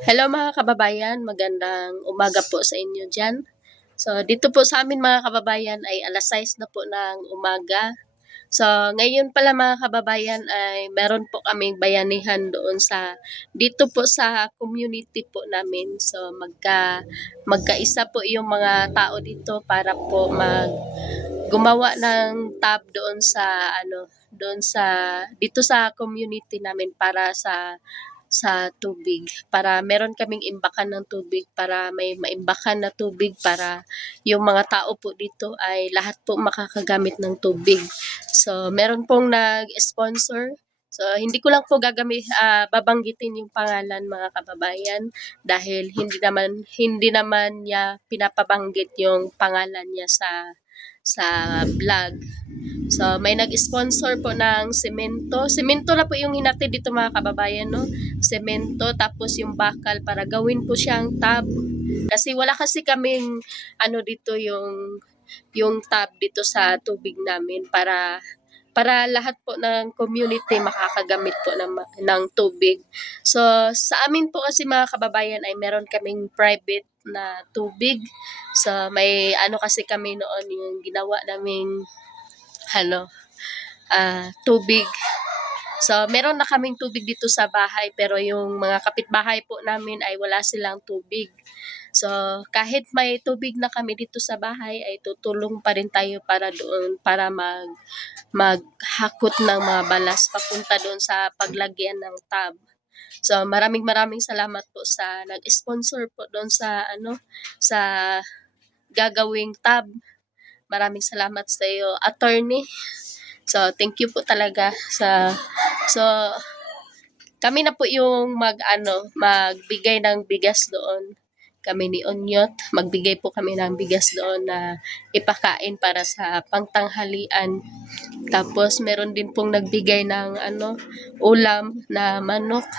Hello mga kababayan, magandang umaga po sa inyo dyan. So dito po sa amin mga kababayan ay alas 6 na po ng umaga. So ngayon pala mga kababayan ay meron po kaming bayanihan doon sa dito po sa community po namin. So magkaisa po yung mga tao dito para po gumawa ng tab doon sa doon sa dito sa community namin para sa tubig, para meron kaming imbakan ng tubig, para may maimbakan na tubig para yung mga tao po dito ay lahat po makakagamit ng tubig. So meron pong nag-sponsor. So hindi ko lang po babanggitin yung pangalan mga kababayan dahil hindi naman niya pinapabanggit yung pangalan niya sa vlog. So, may nag-sponsor po ng semento. Semento na po yung hinatid dito mga kababayan, no? Semento, tapos yung bakal para gawin po siyang tub. Kasi wala kasi kaming, dito yung tub dito sa tubig namin para lahat po ng community makakagamit po ng tubig. So, sa amin po kasi mga kababayan ay meron kaming private na tubig. So, may kasi kami noon yung ginawa naming tubig. So, meron na kaming tubig dito sa bahay pero yung mga kapitbahay po namin ay wala silang tubig. So, kahit may tubig na kami dito sa bahay ay tutulong pa rin tayo para doon para maghakot ng mga balas papunta doon sa paglagyan ng tub. So, maraming maraming salamat po sa nag-sponsor po doon sa gagawing tub. Maraming salamat sa iyo, attorney. So, thank you po talaga so kami na po yung magbigay ng bigas doon. Kami ni Onyot, magbigay po kami ng bigas doon na ipakain para sa pangtanghalian. Tapos meron din pong nagbigay ng ulam na manok.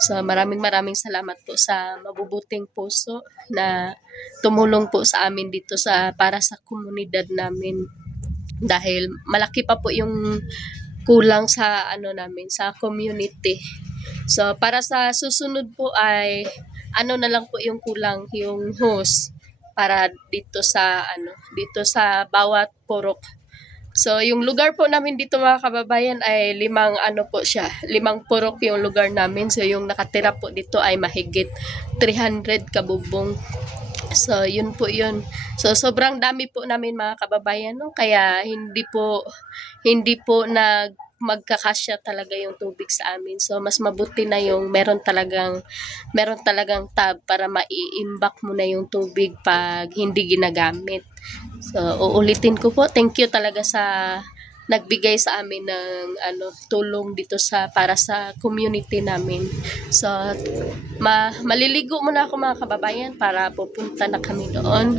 So maraming maraming salamat po sa mabubuting puso na tumulong po sa amin dito para sa komunidad namin. Dahil malaki pa po yung kulang sa namin sa community. So para sa susunod po ay na lang po yung kulang yung hose para dito sa bawat purok. So yung lugar po namin dito mga kababayan ay limang purok yung lugar namin. So yung nakatira po dito ay mahigit 300 kabubong. So, yun po yun. So, sobrang dami po namin mga kababayan, no? Kaya hindi po magkakasya talaga yung tubig sa amin. So, mas mabuti na yung meron talagang tab para maiimbak mo na yung tubig pag hindi ginagamit. So, uulitin ko po. Thank you talaga sa nagbigay sa amin ng tulong dito para sa community namin. So, maliligo muna ako mga kababayan para pupunta na kami doon.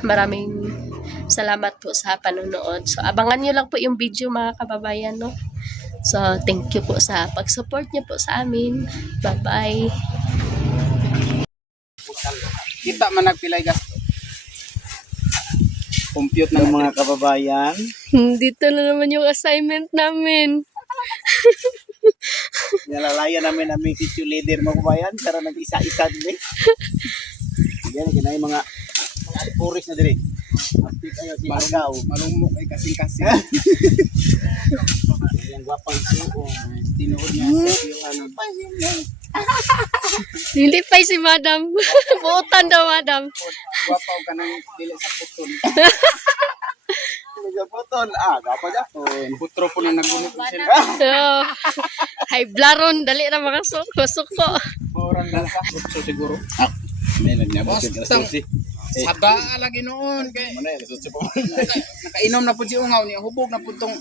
Maraming salamat po sa panonood. So, abangan nyo lang po yung video mga kababayan, no? So, thank you po sa pag-support nyo po sa amin. Bye-bye. Kita man nagpilay gasto. Compute ng mga kababayan. Dito na naman yung assignment namin. Nalalaya namin ang teacher leader mga kababayan. Pero nag-isa-isa din eh. Yan, kinay mga puris na din eh. Margaw. Malumok ay kasing-kasing. Yung gwapang suong. Tinuod niya yung Hindi pa si madam. Buutan daw madam. Gwapaw ka ng dili sa putol. Sa putol. Gapa-gapon. Putro po na nagunit ko sila. So, high blaron. Dali na makasuko. Maurang nasa. So siguro. May nagnabot yung susi. Saba lagi noon kay. Nakainom na po si Ungaw niya. Hubog na po itong.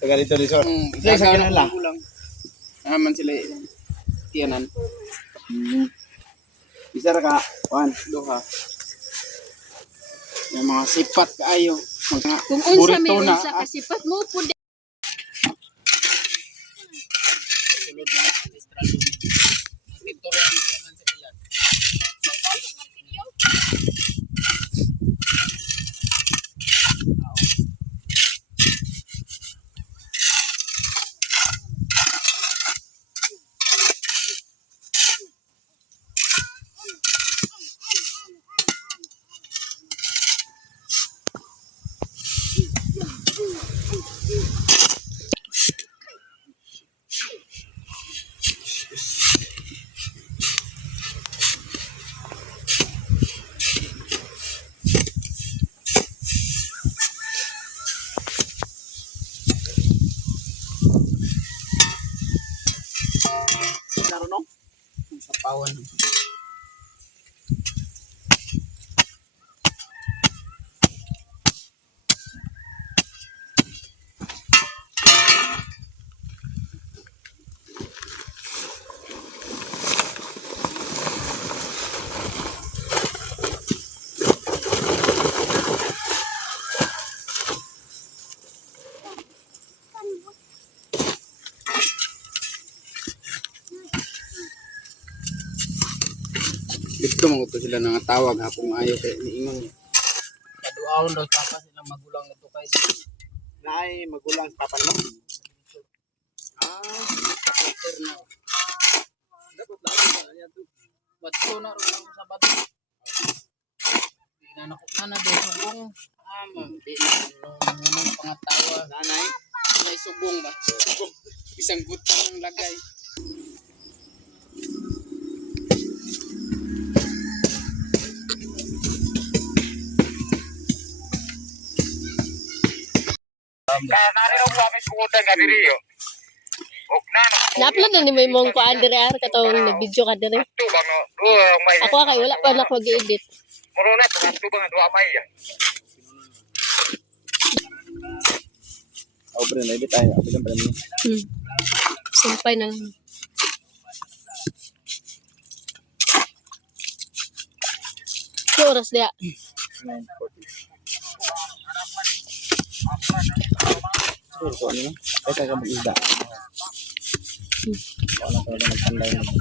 Taga dito dito. Isa ka na lang. Naman sila tiyanan. Isa ra ka. 1, 2. Yung mga sipat kaayo. Kung unsa may unsa kasipat mo po. naroon no? Sa pawan. Dito mga ito sila nangatawag hapong ayaw kay niingon niya. Kaduaon daw papa silang magulang nito guys. Naay magulang papa mo. Kapiter na. Dapat lagi na niya to. Bato na ron sa bato. Di na na do subong. Di na nung pangatawa. Nanay, nanay subong ba? Isang butang ng lagay. Kaya narin ang kami sukutan nga diri yo. Og nana. Na-upload na ni mo imong kuan dire ar katong nag-video ka dire. Tu bang no. May. Ako kay wala pa na ko gi-edit. Muro na tu bang duwa may ya. Ako pre, edit tayo. Ako lang pala niya. Sumpay na lang. Ke oras dia? 9:40. So, ano? Kaya ka mag-isda. Wala pa rin nagtanday mo.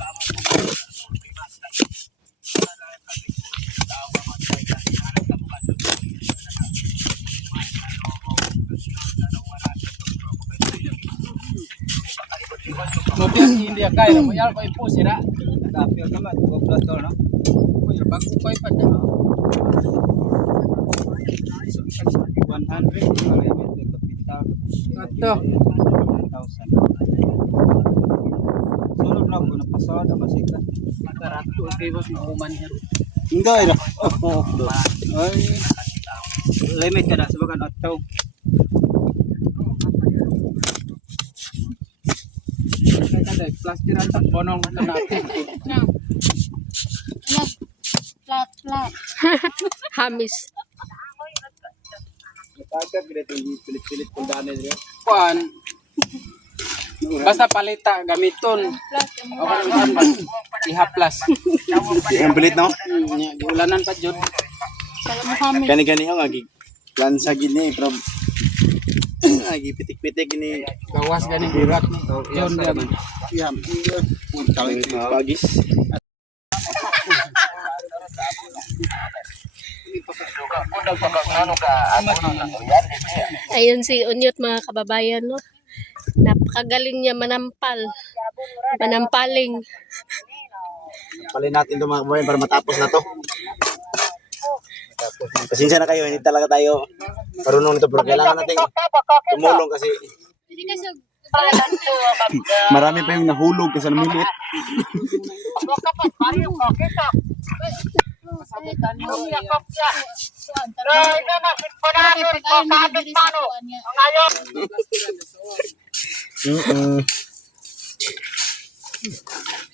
Mobil hindi kaya mo yar ko ipo sira. Tapos naman, goblas to no. Uy, bago ko pa da. 100 Ito. 1,000. Sunod na po na pasada masikat. Karato kay boss mauman niya. Hindi na. Ay. Limit ka na sa bagan ataw. Kaya plastic ang takbonong natin. Flat. Hamis. Tagad gid itong pilit-pilit kung daan niya. Kuan. Basta palita gamiton. Okay lang ba? Ihaplas. Ang pilit no? Nya giulanan pa jud. Gani-gani ang agi. Lansa gini pero agi pitik-pitik gini. Gawas gani irak ni. Yon gaman. Yam. Pagis. Ayun si Unyot mga kababayan no. Napakagaling niya manampaling. Palin natin ito mga kabayan para matapos na to. Pasensya na kayo, hindi talaga tayo marunong nito pero kailangan natin tumulong kasi marami pa yung nahulog kasi namimilit.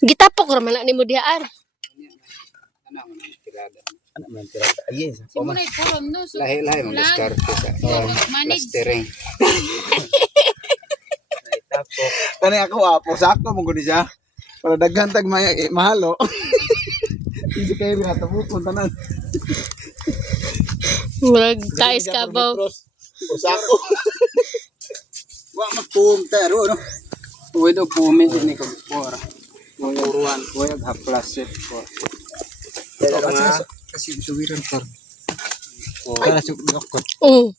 Gitapok ra man ni mo diha ar. Ano man tirada? Ayun. Simunay purom no. So, Lahi-lahi mo diskarte sa manage. plastering. Kani ako apo sakto mo gud siya. Para daghan tag mahalo. Hindi kayo binatapukon tanan. Murag tais ka ba? Usako. Wa magpum pero no. Uy do pumi ni ko pora. Manguruan. Uy ag haplas set ko. Kasi suwiran par. Para sa dokot. Oo.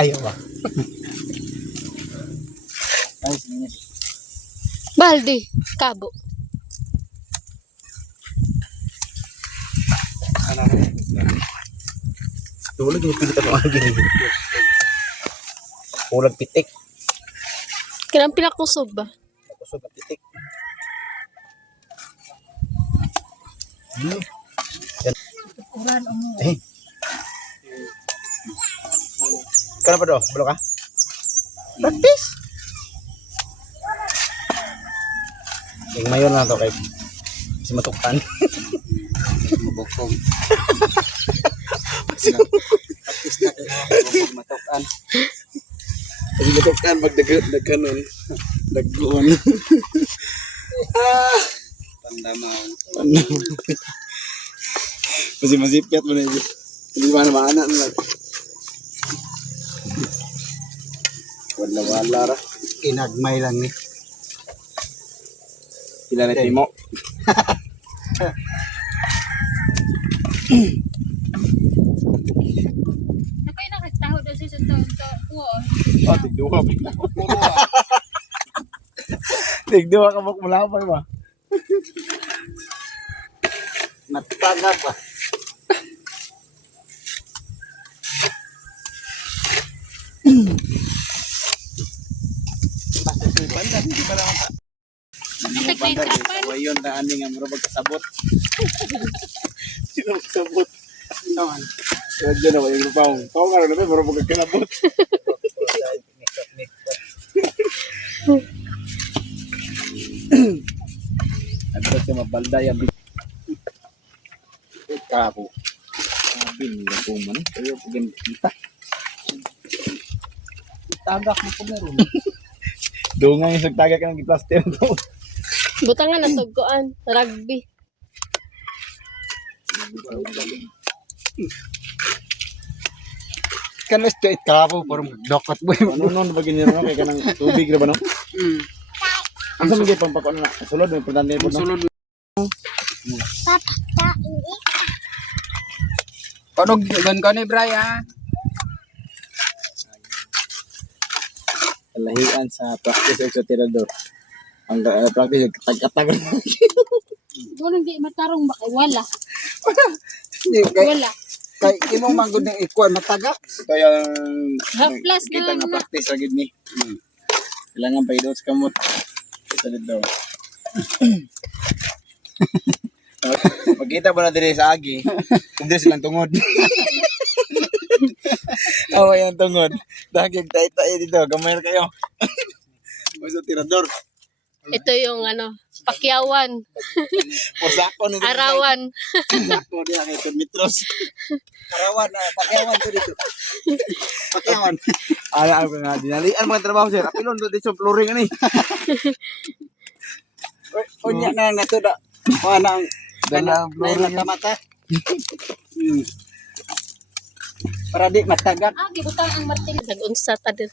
Ayaw ba. Baldi, kabo. Tulog yung pilit ako ang gini. Ulag pitik. Kinang pinakusog ba? Kusog ang pitik. Eh. Kana pa do? Bulo ka? Practice. Yung mayor na to kay si matukan. Mabukog. Patis na kay matukan. Si matukan magdagkanon. Dagguon. Pandamaw. Kasi masipyat mo na yun. Hindi ba na maanak na. Wala ra. Inagmay lang ni. Sila na timo. Nakay nakataho daw siya sa kuo. Oh, tigduha. Tigduha ka mo mulapay ba? Matagak ba? Wayon na ani nga mura kasabot. Sino kasabot? Naman. Wala na wayon pa. Tao nga na mura kasabot. Ano sa mabalda ya big. Kapo. Bin na po man. Ayo pagin kita. Tagak mo po meron. Dungan yung sagtaga ka ng giplaster to. Butangan na tugkuan, rugby. Kan straight kapo parang dokot boy. Ano nun ba ganyan naman kay kanang tubig na ba no? Ang sa mga pampakon na sulod may importante po no. Sulod. Panog gan ka ni Bray ha. Lahian sa practice sa tirador. Ang practice tag-tagal. Wala di matarong ba kay wala. Hindi kay Wala. kay imong manggod ng ikuan matagak. Ito yung Haplas kita na nga na. practice sa gid ni. Kailangan pa idos kamot. Ito dito. Pagkita mo na dire sa agi, hindi silang tungod. Away ang tungod. Dagig tay-tay dito, gamay kayo. Mas tirador. Ito yung pakyawan, Posako ni arawan. Posako dia kay metros. Karawan pakyawan to dito. Pakyawan. Ala ako nga dinalian mga trabaho sir. Apilon do dito flooring ani. Unya na nga to da. Mana ang Dala flooring. mata-mata. Para di matagak. Ah, gibutang ang martilyo. Nag-unsa ta din.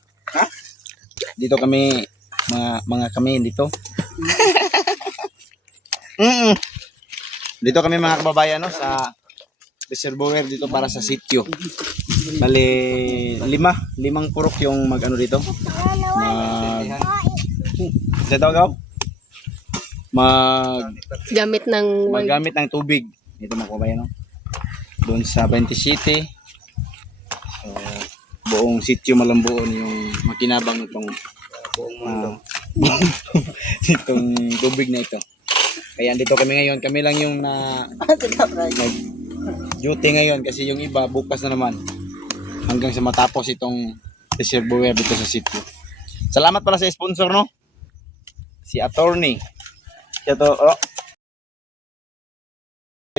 Dito kami mga kami dito. Dito kami mga kababayan no sa reservoir dito para sa sitio. Bali limang purok yung mag-ano dito. Sa Tagaw. Gamit ng Magamit ng tubig. Dito mga kababayan no. Doon sa 20 City. So, buong sitio Malambuon yung makinabang nitong itong tubig na ito. Kaya andito kami ngayon. Kami lang yung duty ngayon kasi yung iba bukas na naman hanggang sa matapos itong reservoir dito sa sitio. Salamat pala sa sponsor no. Si attorney. Ito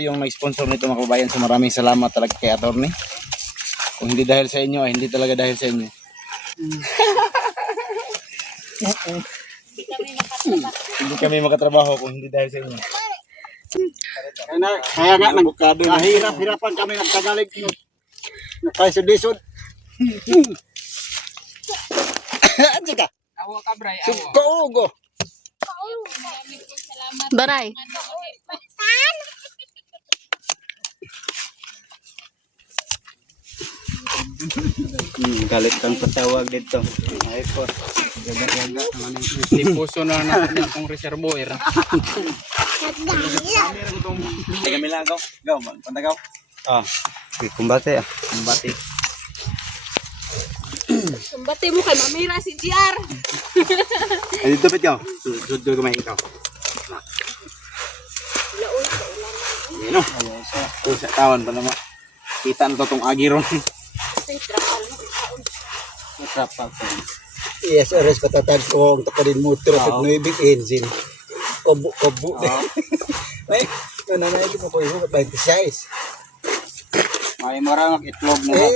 yung nag-sponsor nito mga kababayan. So maraming salamat talaga kay attorney. Kung hindi dahil sa inyo, ay hindi talaga dahil sa inyo. Hindi kami makatrabaho kung hindi dahil sa inyo. Kaya nga nahirap-hirapan kami nagtagalig. Nakaisod-isod. Ansi ka? Awa ka, Bray. Sugkaugo. Salamat. baray. Galit kang patawag dito. Ay po. Yaga-yaga. Tipuso na natin akong reservoir. Ay kami lang ako. Gaw, pantagaw. Ah, kumbate ah. Bati. Sumbati mo kay Mamira si GR. Ay dito pit ka. Sudod ko may ikaw. Ano? Sa tawon pa naman. Kita na to tong agiron. Yes, oras patatag ko ang tapadin motor at nuibig engine. Kobo. Ay, nanay ito ko yung 26. May marang itlog na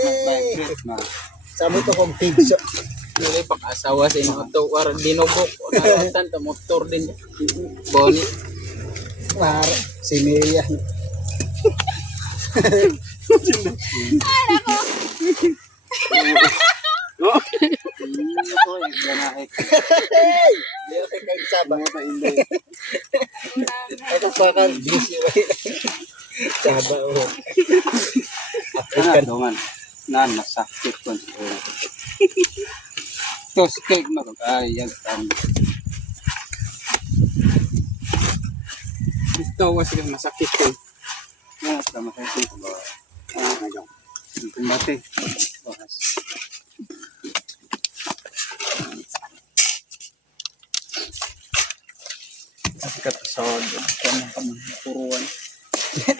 na. Samo to kong pizza. Dili pag-asawa sa inyo to war dinubok naratan ta motor din. Boni. Para si Mia. Hey! Di ako kay sabang pa inday. Ito pa kan busy way. Saba o. African dongan. Nan masakit kon. Tos cake mo ay yan tam. Ito was yung masakit ko. Ya, sama saya ko ba. Ayun. Kumbate. Bahas. Katasod kanang pamaturuan.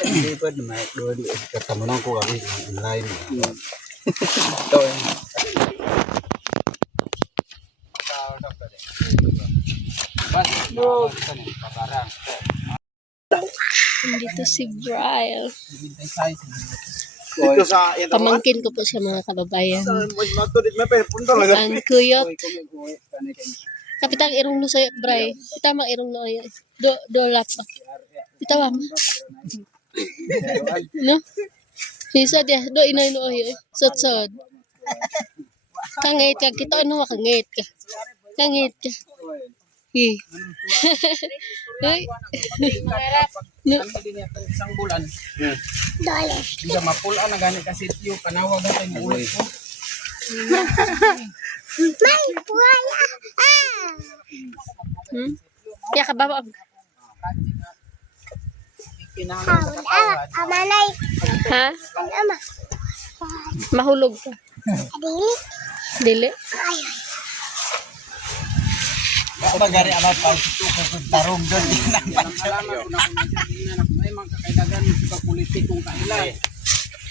Hindi pa na may doon katamunan ko kami online. Ito eh. Bas, no. Pabarang. Dito si Brian. Ito sa Pamangkin ko po siya mga kababayan. mas matulid may punto lang. Ang kuyot. Kapitang irong no sa'yo, Bray. Kita mang irong no ayo. Do lap pa. Kita ba? No? Hisa dia. Do inay no ayo. Sot. Kangit ka. Kita ano makangit ka. Kangit ka. Hi. Hoy. No. Kami din yung isang bulan. Hindi siya mapulaan na gani kasi yung panawag na tayo ulit ko. Ya kababa. Kinahanglan sa katawan. Ha? Mahulog ka. Dili. Ako gari ama pa tarong doon din lang pa. Nalaman ko na kung nasa may mga kakailagan sa politikong kailan.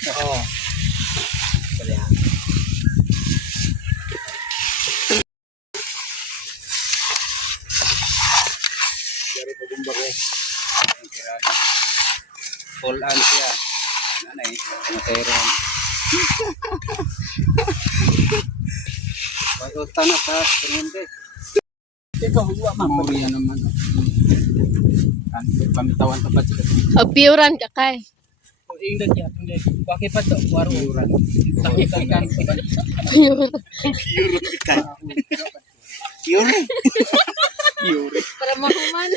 Oo. Dari pagumbaro. Full on siya. Nanay, materan. Why utang na taas, kunyente. Ikaw huwa Mauri yan naman. Pamitawan tapat sila. Piuran ka kay. Kung ingdan niya, bakit pa to? Waruran. Takikan. Piuran. Yuri. Para mahuman.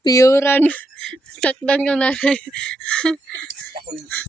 Piuran. Takdan ko na.